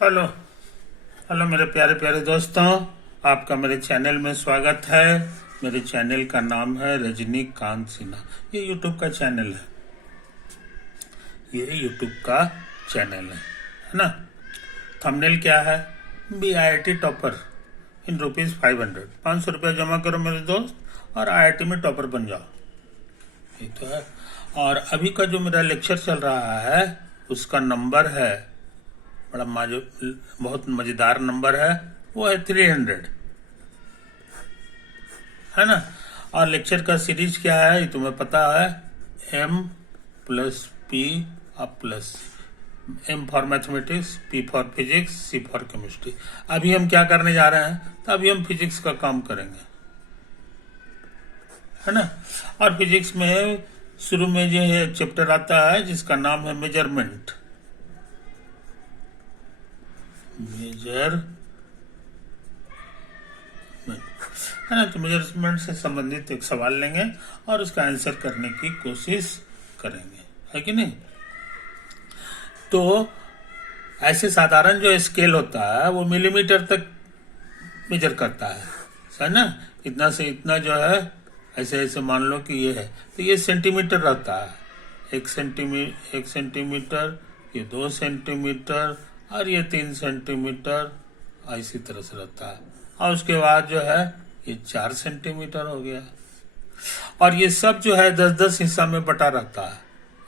Hello. Hello मेरे प्यारे प्यारे दोस्तों, आपका मेरे चैनल में स्वागत है। मेरे चैनल का नाम है रजनीकांत सिन्हा। ये यूट्यूब का चैनल है। ये यूट्यूब का चैनल है ना। थंबनेल क्या है? BIT topper in ₹500। 500 रुपया जमा करो मेरे दोस्त और IIT में टॉपर बन जाओ। ये तो है। और अभी का जो मेरा लेक्चर चल रहा है उसका नंबर है बड़ा बहुत मजेदार नंबर है। वो है 300, है ना। और लेक्चर का सीरीज क्या है ये तुम्हें पता है। M+P plus M for mathematics, P for physics, C for chemistry. अभी हम क्या करने जा रहे हैं? तो अभी हम फिजिक्स का काम करेंगे, है ना। और फिजिक्स में शुरू में जो है चैप्टर आता है जिसका नाम है मेजरमेंट। है ना। तो मेजरमेंट से संबंधित एक सवाल लेंगे और उसका आंसर करने की कोशिश करेंगे, है कि नहीं। तो ऐसे साधारण जो स्केल होता है वो मिलीमीटर तक मेजर करता है ना। इतना से इतना जो है ऐसे ऐसे मान लो कि ये है, तो ये सेंटीमीटर रहता है। 1 सेंटीमीटर, ये 2 सेंटीमीटर और ये 3 सेंटीमीटर, इसी तरह से रहता है। और उसके बाद जो है ये 4 सेंटीमीटर हो गया। और ये सब जो है 10-10 हिस्सा में बटा रहता है।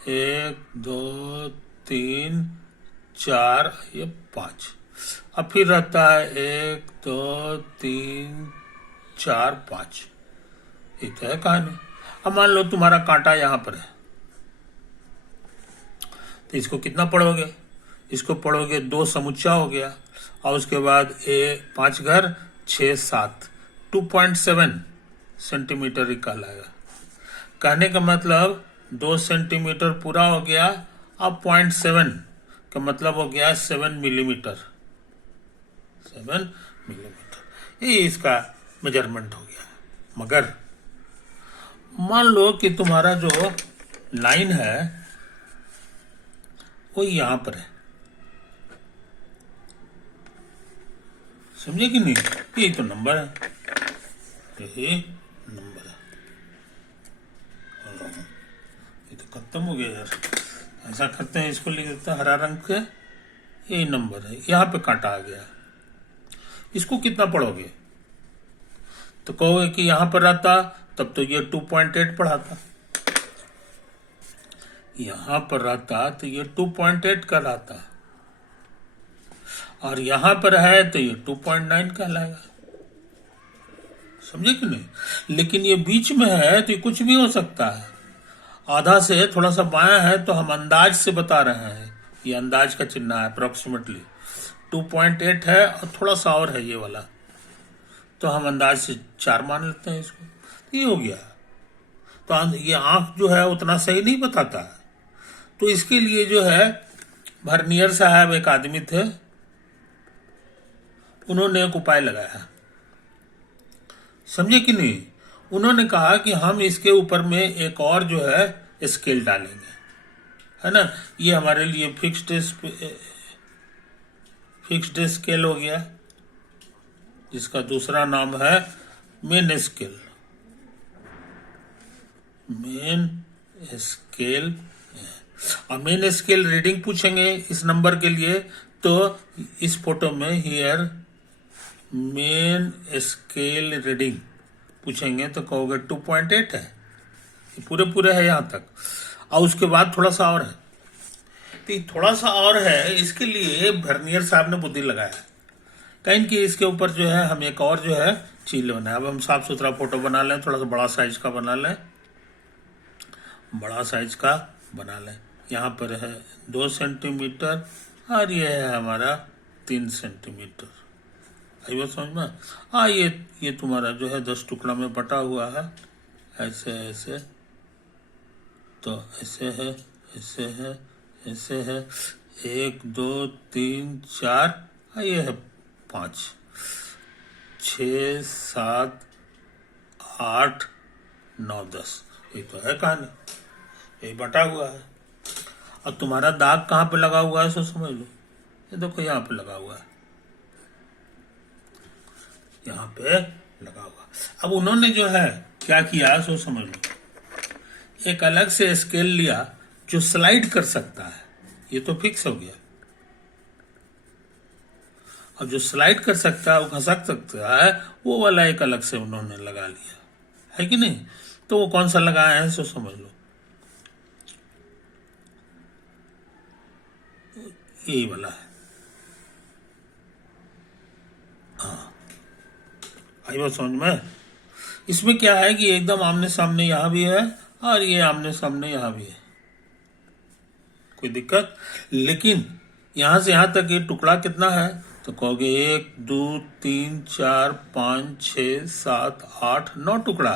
1, 2, 3, 4, ये 5। अब फिर रहता है 1, 2, 3, 4, 5। ये तो है कहानी। अब मान लो तुम्हारा कांटा यहाँ पर है, तो इसको कितना पढ़ोगे? इसको पढ़ोगे 2 समुच्चा हो गया और उसके बाद 5 घर 6, 7, 2.7 सेंटीमीटर निकालेगा। कहने का मतलब 2 सेंटीमीटर पूरा हो गया। अब 0.7 का मतलब हो गया 7 मिलीमीटर। 7 मिलीमीटर ये इसका मेजरमेंट हो गया। मगर मान लो कि तुम्हारा जो लाइन है वो यहां पर है, समझे कि नहीं। ये तो नंबर है, ये नंबर है। ये तो खत्म हो गया यार। ऐसा करते हैं, इसको लिख देते हैं हरा रंग के। ये नंबर है, यहाँ पे कांटा आ गया। इसको कितना पढ़ोगे? तो कहोगे कि यहां पर रहता तब तो ये 2.8 पढ़ाता। यहां पर रहता तो ये 2.8 कहलाता, और यहां पर है तो ये 2.9 कहलाएगा। समझे कि नहीं। लेकिन ये बीच में है तो ये कुछ भी हो सकता है। आधा से थोड़ा सा बायां है तो हम अंदाज से बता रहे हैं। ये अंदाज का चिन्ह है, अप्रोक्सीमेटली 2.8 है और थोड़ा सा और है ये वाला, तो हम अंदाज से 4 मान लेते हैं इसको। तो ये हो गया। तो ये आंख जो है उतना सही नहीं बताता है। तो इसके लिए जो है वर्नियर साहब एक आदमी थे, उन्होंने एक उपाय लगाया। समझे कि नहीं। उन्होंने कहा कि हम इसके ऊपर में एक और जो है स्केल डालेंगे, है ना। ये हमारे लिए फिक्स्ड स्केल हो गया, जिसका दूसरा नाम है मेन स्केल। Main scale. और मेन स्केल रीडिंग पूछेंगे इस नंबर के लिए, तो इस फोटो में हियर मेन स्केल रीडिंग पूछेंगे तो कहोगे 2.8 है। पूरे पूरे है यहाँ तक। और उसके बाद थोड़ा सा और है, तो थोड़ा सा और है। इसके लिए वर्नियर साहब ने बुद्धि लगाया, कहीं कि इसके ऊपर जो है हम एक और जो है चीज बनाए। अब हम साफ सुथरा फोटो बना लें, थोड़ा सा बड़ा साइज का बना लें, बड़ा साइज का बना लें। यहाँ पर है 2 सेंटीमीटर और ये है हमारा 3 सेंटीमीटर। आई बात समझ में। हाँ, ये तुम्हारा जो है 10 टुकड़ा में बटा हुआ है, ऐसे ऐसे। तो ऐसे है, ऐसे है, ऐसे है। 1, 2, 3, 4, ये है 5, 6, 7, 8, 9, 10। ये तो है कहानी, ये बटा हुआ है। और तुम्हारा दाग कहाँ पे लगा हुआ है सो समझ लो। ये देखो यहाँ पे लगा हुआ है, यहाँ पे लगा हुआ। अब उन्होंने जो है क्या किया सो समझ लो, एक अलग से स्केल लिया जो स्लाइड कर सकता है, ये तो फिक्स हो गया। अब जो स्लाइड कर सकता है, वो खसक सकता है, वो वाला एक अलग से उन्होंने लगा लिया, है कि नहीं? तो वो कौन सा लगाया है सो समझ लो, यही वाला है। हाँ, आई बात समझ में? इसमें क्या है कि एकदम आमने सामने यहाँ भी है और ये आमने सामने यहाँ भी है, कोई दिक्कत? लेकिन यहां से यहां तक ये टुकड़ा कितना है? तो कहोगे 1 2 3 4 5 6 7 8 9 टुकड़ा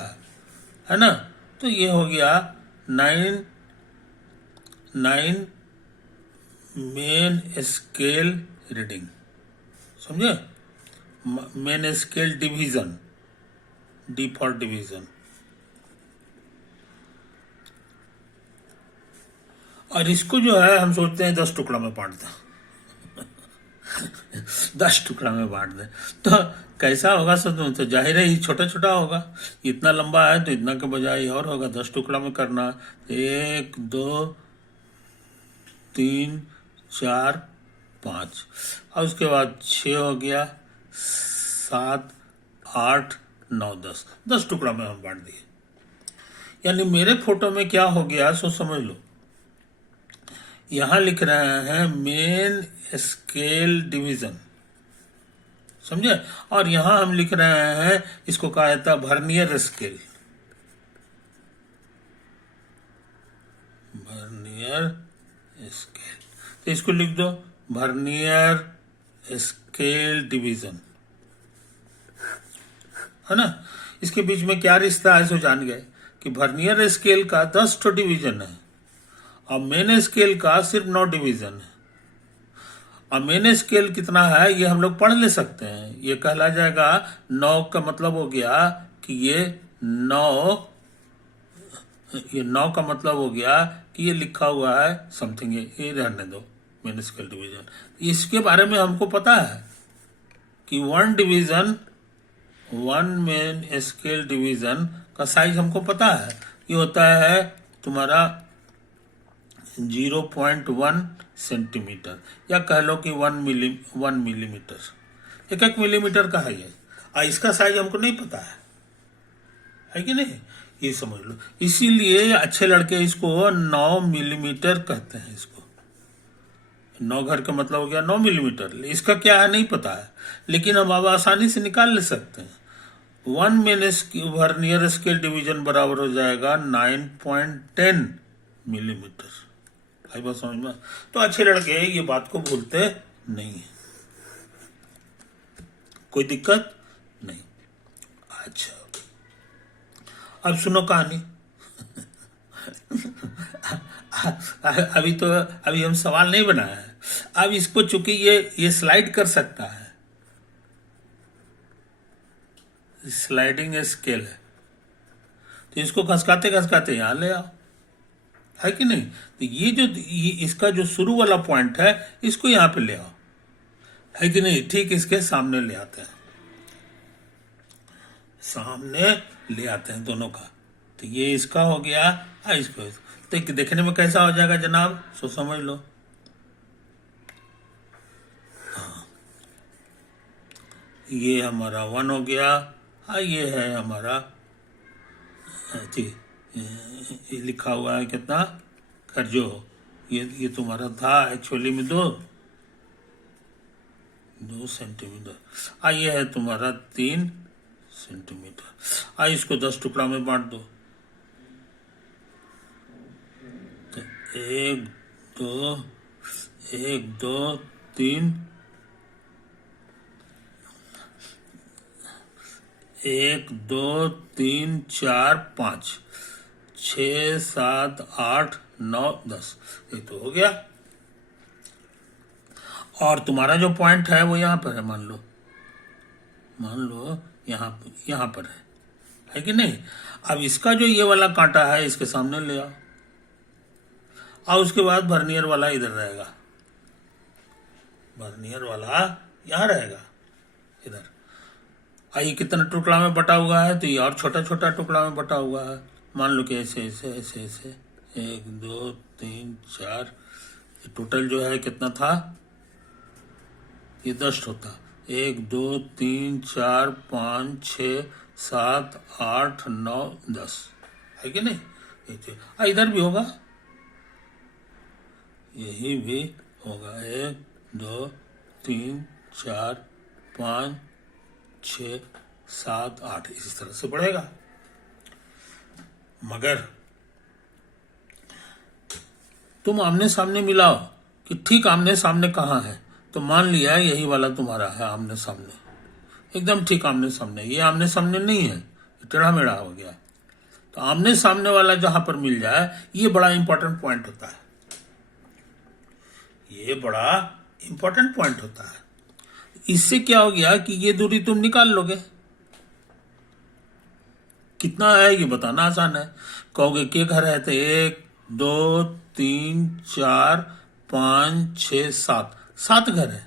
है ना? तो ये हो गया 9 मेन स्केल रीडिंग, समझे? Main scale division, D for division. और इसको जो है हम सोचते हैं 10 टुकड़ा में बांट दें 10 टुकड़ा में बांट दें तो कैसा होगा सर? तो जाहिर है ये छोटा छोटा होगा, इतना लंबा है तो इतना के बजाय और होगा। 10 टुकड़ा में करना, 1 2 3 4 5 और उसके बाद 6 हो गया, 7 8 9 10 टुकड़ा में हम बांट दिए। यानी मेरे फोटो में क्या हो गया सो समझ लो, यहां लिख रहे हैं मेन स्केल डिवीजन, समझे? और यहां हम लिख रहे हैं, इसको कहा जाता है वर्नियर स्केल, वर्नियर स्केल। तो इसको लिख दो वर्नियर स्केल डिवीजन, है ना? इसके बीच में क्या रिश्ता है सो जान गए कि वर्नियर स्केल का 10 ठो डिवीजन है और मेन स्केल का सिर्फ 9 डिवीजन है। और मेन स्केल कितना है ये हम लोग पढ़ ले सकते हैं, ये कहला जाएगा 9 का मतलब हो गया कि ये 9 का मतलब हो गया कि ये लिखा हुआ है समथिंग, ये रहने दो मेन स्केल डिवीजन। इसके बारे में हमको पता है कि 1 मेन स्केल डिवीजन का साइज हमको पता है, ये होता है तुम्हारा 0.1 सेंटीमीटर, या कह लो कि 1 मिलीमीटर, 1 मिलीमीटर का है ये। इसका साइज हमको नहीं पता है कि नहीं? ये समझ लो, इसीलिए अच्छे लड़के इसको 9 मिलीमीटर कहते हैं। इसको 9 घर का मतलब हो गया 9 मिलीमीटर। इसका क्या है नहीं पता है, लेकिन हम अब आसानी से निकाल ले सकते हैं। 1 मेन वर्नियर स्केल डिवीजन बराबर हो जाएगा 9.10 मिलीमीटर। आई बात समझ में? तो अच्छे लड़के ये बात को भूलते नहीं है, कोई दिक्कत नहीं। अच्छा, अब सुनो कहानी अभी हम सवाल नहीं बनाया है। अब इसको चूंकि ये स्लाइड कर सकता है, स्लाइडिंग स्केल है, तो इसको खसकाते खसकाते यहां ले आओ, है कि नहीं? तो ये इसका जो शुरू वाला पॉइंट है इसको यहां पे ले आओ, है कि नहीं? ठीक इसके सामने ले आते हैं, सामने ले आते हैं दोनों का। तो ये इसका हो गया, इसको तो देखने में कैसा हो जाएगा जनाब? सो समझ लो, हाँ, ये हमारा 1 हो गया, ये है हमारा ये लिखा हुआ है कितना कर जो ये तुम्हारा था एक्चुअली में 2 सेंटीमीटर, ये है तुम्हारा 3 सेंटीमीटर। इसको 10 टुकड़ा में बांट दो, तो 1 2 3 1 2 3 4 5 6 7 8 9 10, ये तो हो गया। और तुम्हारा जो पॉइंट है वो यहां पर है, मान लो यहां पर है कि नहीं? अब इसका जो ये वाला कांटा है इसके सामने ले आओ, और उसके बाद वर्नियर वाला इधर रहेगा, वर्नियर वाला यहाँ रहेगा इधर। ये कितना टुकड़ा में बटा हुआ है, तो ये और छोटा छोटा टुकड़ा में बटा हुआ है। मान लो कि ऐसे ऐसे ऐसे ऐसे 1 2 3 4, ये टोटल जो है कितना था, ये 10 होता। 1 2 3 4 5 6 7 8 9 10 है कि नहीं। इधर भी होगा, यही भी होगा। 1 2 3 4 5 6 7 8 इसी तरह से बढ़ेगा। मगर तुम आमने सामने मिलाओ कि ठीक आमने सामने कहाँ है, तो मान लिया यही वाला तुम्हारा है आमने सामने, एकदम ठीक आमने सामने। ये आमने सामने नहीं है, टेढ़ा मेढ़ा हो गया। तो आमने सामने वाला जहां पर मिल जाए, ये बड़ा इंपॉर्टेंट पॉइंट होता है। ये बड़ा इंपॉर्टेंट पॉइंट होता है। इससे क्या हो गया कि ये दूरी तुम निकाल लोगे। कितना है ये बताना आसान है। कहोगे के घर है, तो 1 2 3 4 5 6 7, 7 घर है।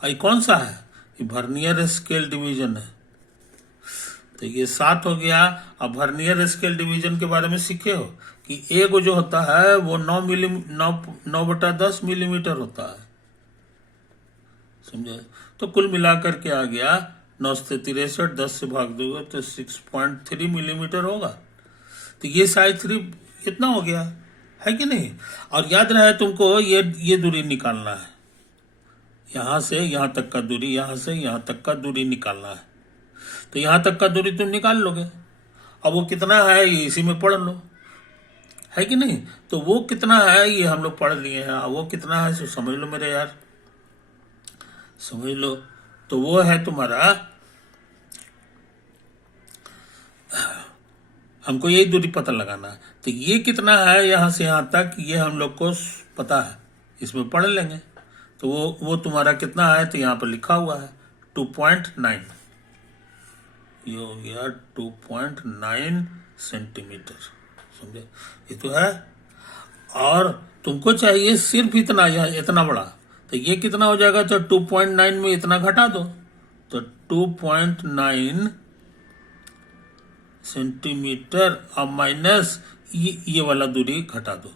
ये कौन सा है, ये वर्नियर स्केल डिवीजन है। तो ये 7 हो गया। अब वर्नियर स्केल डिवीजन के बारे में सीखे हो कि एक जो होता है वो 9/10 मिलीमीटर होता है, समझे। तो कुल मिलाकर के आ गया 9 से 63, 10 से भाग दोगे तो 6.3 मिलीमीटर होगा। तो ये साइज 3 इतना हो गया, है कि नहीं। और याद रहे तुमको ये दूरी निकालना है, यहां से यहां तक का दूरी, यहां से यहां तक का दूरी निकालना है। तो यहां तक का दूरी तुम निकाल लोगे। अब वो कितना है ये इसी में पढ़ लो, है कि नहीं। तो वो कितना है ये हम लोग पढ़ लिए हैं, वो कितना है समझ लो मेरे यार, समझ लो। तो वो है तुम्हारा, हमको यही दूरी पता लगाना है। तो ये कितना है यहां से यहां तक, ये हम लोग को पता है, इसमें पढ़ लेंगे। तो वो तुम्हारा कितना है, तो यहां पर लिखा हुआ है 2.9। ये हो गया 2.9 सेंटीमीटर, समझे। ये तो है। और तुमको चाहिए सिर्फ इतना, इतना बड़ा। तो ये कितना हो जाएगा, तो 2.9 में इतना घटा दो, तो 2.9 सेंटीमीटर और माइनस ये वाला दूरी घटा दो।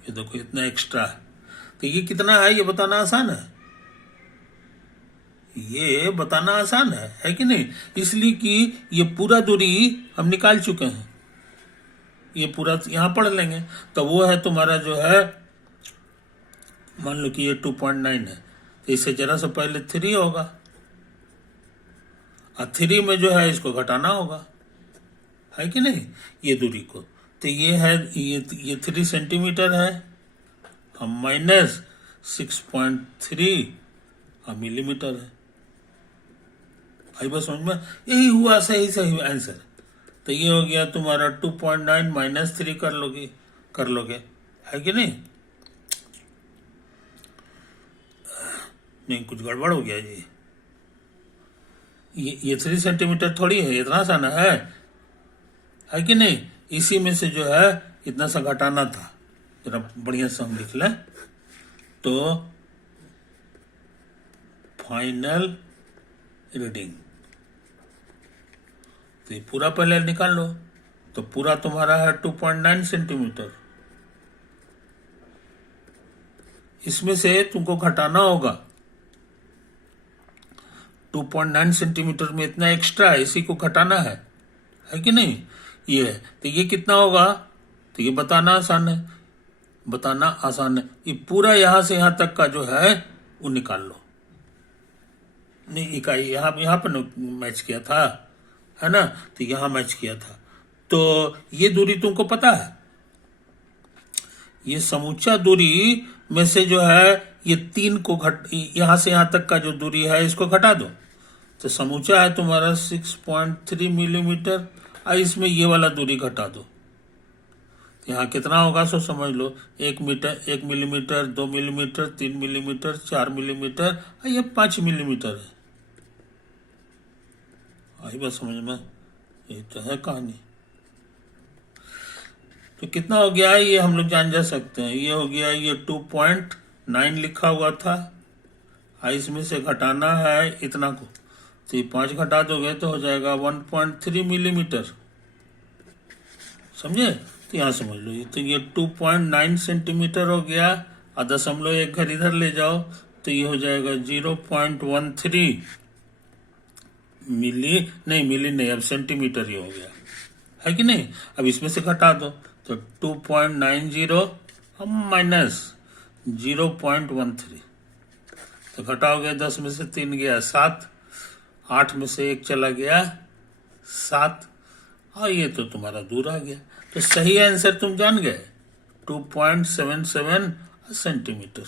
ये देखो इतना एक्स्ट्रा है। तो ये कितना है ये बताना आसान है, ये बताना आसान है कि नहीं। इसलिए कि ये पूरा दूरी हम निकाल चुके हैं, ये पूरा यहां पढ़ लेंगे। तो वो है तुम्हारा जो है, मान लो कि ये 2.9 है, तो इससे जरा सा पहले 3 होगा, और 3 में जो है इसको घटाना होगा, है कि नहीं, ये दूरी को। तो ये है, ये 3 सेंटीमीटर है, हम माइनस 6.3 मिलीमीटर है। आई बस समझ में, यही हुआ सही आंसर। तो ये हो गया तुम्हारा 2.9 माइनस 3 कर लोगे, है कि नहीं। नहीं कुछ गड़बड़ हो गया जी। ये 3 सेंटीमीटर थोड़ी है, इतना सा ना है कि नहीं। इसी में से जो है इतना सा घटाना था। जरा बढ़िया से हम लिख लें, तो फाइनल रीडिंग, तो ये पूरा पहले निकाल लो। तो पूरा तुम्हारा है 2.9 सेंटीमीटर। इसमें से तुमको घटाना होगा 2.9 सेंटीमीटर में इतना एक्स्ट्रा है, इसी को घटाना है कि नहीं। ये है, तो ये कितना होगा, तो ये बताना आसान है। ये पूरा यहां से यहां तक का जो है वो निकाल लो। नहीं इकाई यहाँ पर मैच किया था, है ना, तो यहां मैच किया था। तो ये दूरी तुमको पता है, ये समूचा दूरी में से जो है ये 3 को यहां से यहां तक का जो दूरी है इसको घटा दो। तो समूचा है तुम्हारा 6.3 मिलीमीटर, और इसमें ये वाला दूरी घटा दो। तो यहाँ कितना होगा सो समझ लो, 1 मिलीमीटर, 2 मिलीमीटर, 3 मिलीमीटर, 4 मिलीमीटर, और ये 5 मिलीमीटर है। आई बात समझ में, ये तो है कहानी। तो कितना हो गया ये हम लोग जान जा सकते हैं। ये हो गया, ये 2.9 लिखा हुआ था, इसमें से घटाना है इतना को, तो ये 5 घटा दोगे तो हो जाएगा 1.3 मिलीमीटर। समझे? तो यहाँ समझ लो, तो ये 2.9 सेंटीमीटर हो गया, और 0.1 घर इधर ले जाओ तो ये हो जाएगा 0.13 मिली नहीं, अब सेंटीमीटर ही हो गया, है कि नहीं? अब इसमें से घटा दो तो 2.90 अब माइनस 0.13, तो घटाओगे 10 में से 3 गया 7, 8 में से 1 चला गया 7, और ये तो तुम्हारा दूर आ गया। तो सही आंसर तुम जान गए 2.77 सेंटीमीटर।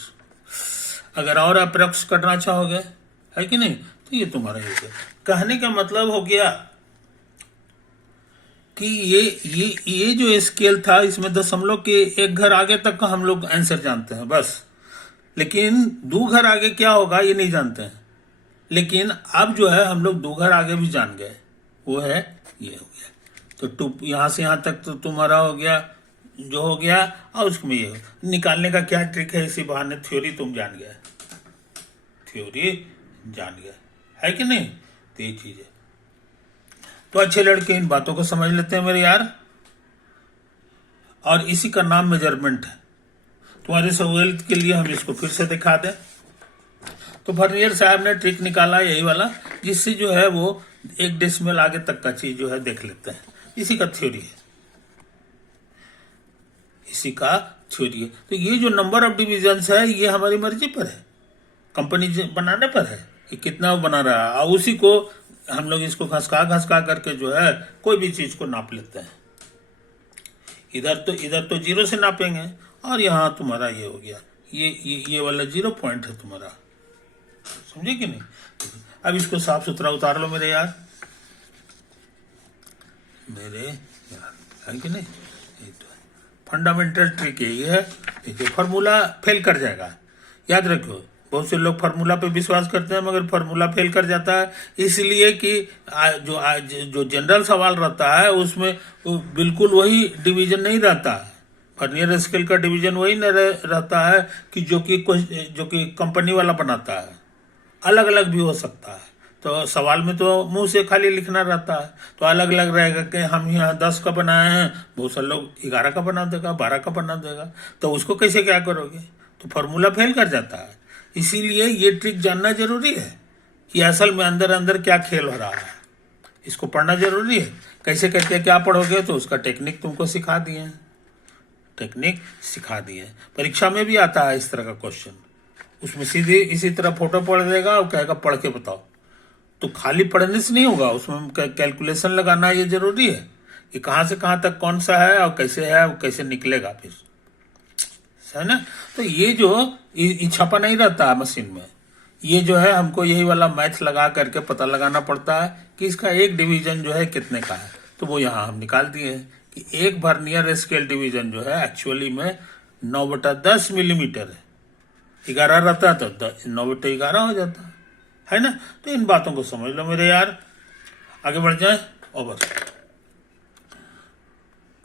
अगर और अप्रोक्स करना चाहोगे, है कि नहीं, तो ये तुम्हारा हो गया। कहने का मतलब हो गया कि ये जो स्केल था इसमें दशमलव के 1 घर आगे तक का हम लोग आंसर जानते हैं बस, लेकिन 2 घर आगे क्या होगा ये नहीं जानते हैं। लेकिन अब जो है हम लोग 2 घर आगे भी जान गए, वो है ये हो गया। तो यहां से यहां तक तो तुम्हारा हो गया जो हो गया, और उसमें ये निकालने का क्या ट्रिक है, इसी बहाने थ्योरी तुम जान गए, थ्योरी जान गए, है कि नहीं? तो ये चीज है। तो अच्छे लड़के इन बातों को समझ लेते हैं मेरे यार, और इसी का नाम मेजरमेंट है। तुम्हारे सहूलियत के लिए हम इसको फिर से दिखा दें। तो वर्नियर साहब ने ट्रिक निकाला यही वाला, जिससे जो है वो 1 डेसिमल आगे तक का चीज जो है देख लेते हैं। इसी का थ्योरी है, इसी का थ्योरी है। तो ये जो नंबर ऑफ डिविजन्स है ये हमारी मर्जी पर है, कंपनी बनाने पर है कि कितना वो बना रहा है, और उसी को हम लोग इसको घसका करके जो है कोई भी चीज को नाप लेते हैं। इधर तो 0 से नापेंगे, और यहाँ तुम्हारा ये हो गया, ये वाला 0 पॉइंट है तुम्हारा, समझे कि नहीं? अब इसको साफ सुथरा उतार लो मेरे यार, है कि नहीं? फंडामेंटल ट्रिक यही है। देखिए फॉर्मूला फेल कर जाएगा, याद रखो। बहुत से लोग फार्मूला पे विश्वास करते हैं मगर फार्मूला फेल कर जाता है, इसलिए कि जो जनरल सवाल रहता है उसमें बिल्कुल वही डिवीजन नहीं रहता है। वर्नियर स्केल का डिवीजन वही नहीं रहता है कि जो कि कंपनी वाला बनाता है, अलग अलग भी हो सकता है। तो सवाल में तो मुंह से खाली लिखना रहता है, तो अलग अलग रहेगा कि हम यहाँ 10 का बनाए हैं, बहुत सारे लोग 11 का बना देगा, 12 का बना देगा, तो उसको कैसे क्या करोगे? तो फार्मूला फेल कर जाता है। इसीलिए ये ट्रिक जानना जरूरी है कि असल में अंदर अंदर क्या खेल हो रहा है, इसको पढ़ना जरूरी है। कैसे करके क्या पढ़ोगे तो उसका टेक्निक तुमको सिखा दिए, परीक्षा में भी आता है इस तरह का क्वेश्चन। उसमें सीधे इसी तरह फोटो पढ़ देगा और कहेगा पढ़ के बताओ, तो खाली पढ़ने से नहीं होगा, उसमें कैलकुलेशन लगाना ये जरूरी है कि कहाँ से कहाँ तक कौन सा है और कैसे निकलेगा फिर, है ना? तो ये जो छपा नहीं रहता है मशीन में, ये जो है हमको यही वाला मैथ लगा करके पता लगाना पड़ता है कि इसका एक डिवीजन जो है कितने का है। तो वो यहाँ हम निकाल दिए हैं कि एक वर्नियर स्केल डिवीजन जो है एक्चुअली में 9/10 मिलीमीटर है। 11 रहता तो 9/11 हो जाता है ना? तो इन बातों को समझ लो मेरे यार, आगे बढ़ जाए। ओवर।